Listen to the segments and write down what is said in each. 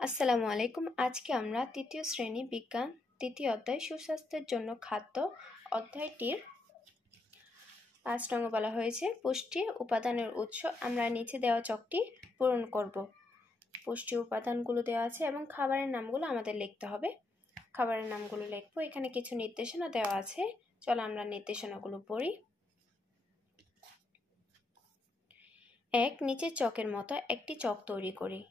আসসালামু আলাইকুম। আজকে আমরা তৃতীয় শ্রেণী বিজ্ঞান তৃতীয় অধ্যায় সুস্বাস্থ্যের জন্য খাদ্য অধ্যায়টির 5 নং বলা হয়েছে পুষ্টি উপাদানের উৎস। আমরা নিচে দেওয়া চকটি পূরণ করব। পুষ্টি উপাদানগুলো দেওয়া আছে এবং খাবারের নামগুলো আমাদের লিখতে হবে। খাবারের নামগুলো লিখবো। এখানে কিছু নির্দেশনা দেওয়া আছে, চলো আমরা নির্দেশনাগুলো পড়ি। 1. নিচের চকের মতো একটি চক তৈরি করি।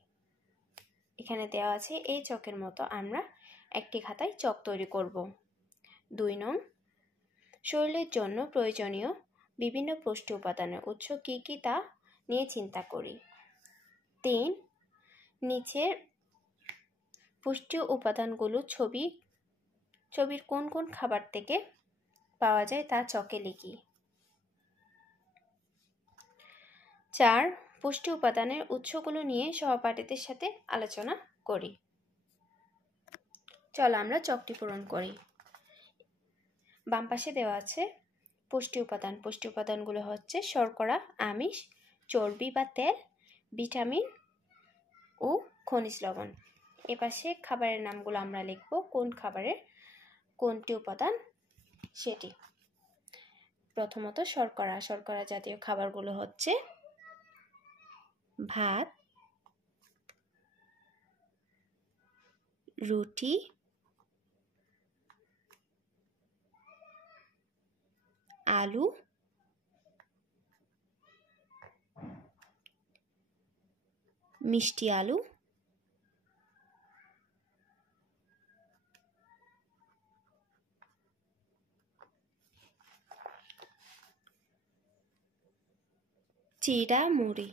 এখানে দেওয়া আছে এই চকের মতো আমরা একটি খাতায় চক তৈরি করব। 2 নং, শরীরের জন্য প্রয়োজনীয় বিভিন্ন পুষ্টি উপাদানের উৎস কী কী তা নিয়ে চিন্তা করি। 3. নিচের পুষ্টি উপাদানগুলো ছবির কোন কোন খাবার থেকে পাওয়া যায় তা চকে লিখি। 4. পুষ্টি উপাদানের উৎসগুলো নিয়ে সহপাঠীদের সাথে আলোচনা করি। চলো আমরা চকটি পূরণ করি। বাম পাশে দেওয়া আছে পুষ্টি উপাদান। পুষ্টি উপাদানগুলো হচ্ছে শর্করা, আমিষ, চর্বি বা তেল, ভিটামিন ও খনিজ লবণ। এপাশে খাবারের নামগুলো আমরা লিখব, কোন খাবারের কোনটি উপাদান সেটি। প্রথমত শর্করা। শর্করা জাতীয় খাবারগুলো হচ্ছে ভাত, রুটি, আলু, মিষ্টি আলু, চিড়া মুড়ি।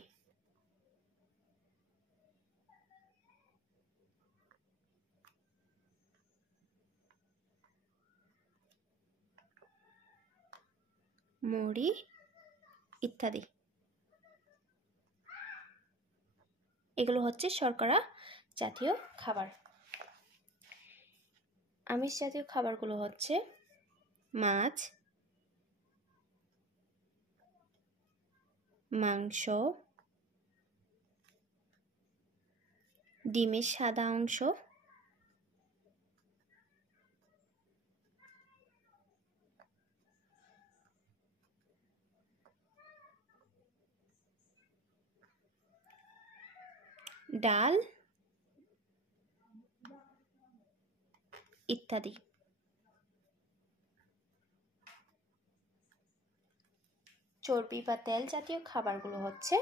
মুড়ি ইত্যাদি। এগুলো হচ্ছে শর্করা জাতীয় খাবার। আমিষ জাতীয় খাবারগুলো হচ্ছে মাছ, মাংস, ডিমের সাদা অংশ, ডাল ইত্যাদি। চর্বি বা তেল জাতীয় খাবারগুলো হচ্ছে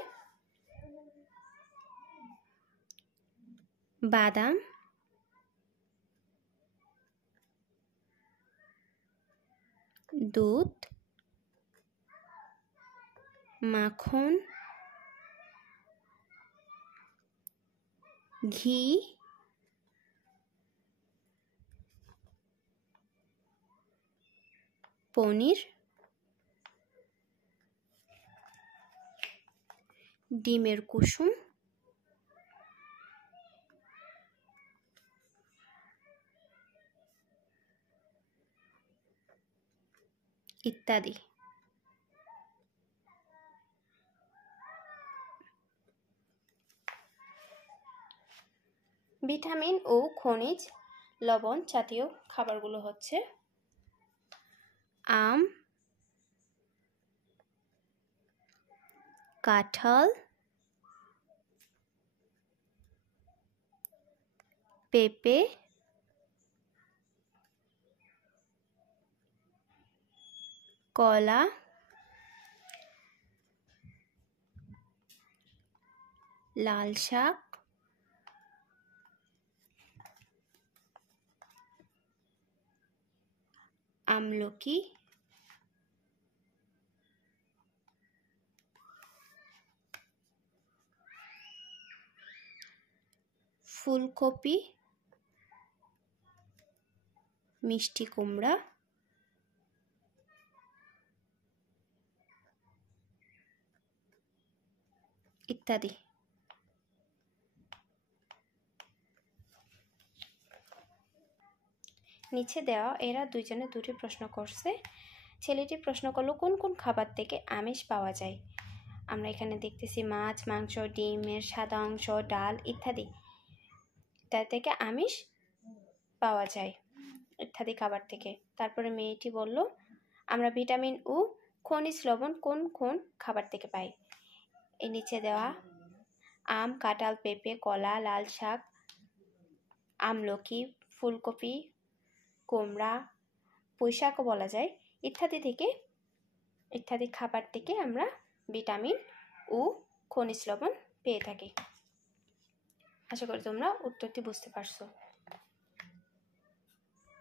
বাদাম, দুধ, মাখন, ঘি, পনির, ডিমের কুসুম, ইত্যাদি। ভিটামিন ও খনিজ লবণ জাতীয় খাবারগুলো হচ্ছে আম, কাঁঠাল, পেঁপে, কলা, লাল শাক, আমলকি, ফুলকপি, মিষ্টি কুমড়া, ইত্যাদি। নিচে দেওয়া এরা দুইজনে দুটি প্রশ্ন করছে। ছেলেটি প্রশ্ন করলো কোন কোন খাবার থেকে আমিষ পাওয়া যায়। আমরা এখানে দেখতেছি মাছ, মাংস, ডিমের সাদা অংশ, ডাল ইত্যাদি। ইত্যাদি থেকে আমিষ পাওয়া যায় ইত্যাদি খাবার থেকে। তারপরে মেয়েটি বলল, আমরা ভিটামিন ও খনিজ লবণ কোন কোন খাবার থেকে পাই? এই নিচে দেওয়া আম, কাঁঠাল, পেঁপে, কলা, লাল শাক, আমলকি, ফুলকপি, কুমড়া, পুঁইশাকও বলা যায়, ইত্যাদি খাবার থেকে আমরা ভিটামিন ও খনিজ লবণ পেয়ে থাকি। আশা করি তোমরা উত্তরটি বুঝতে পারছো।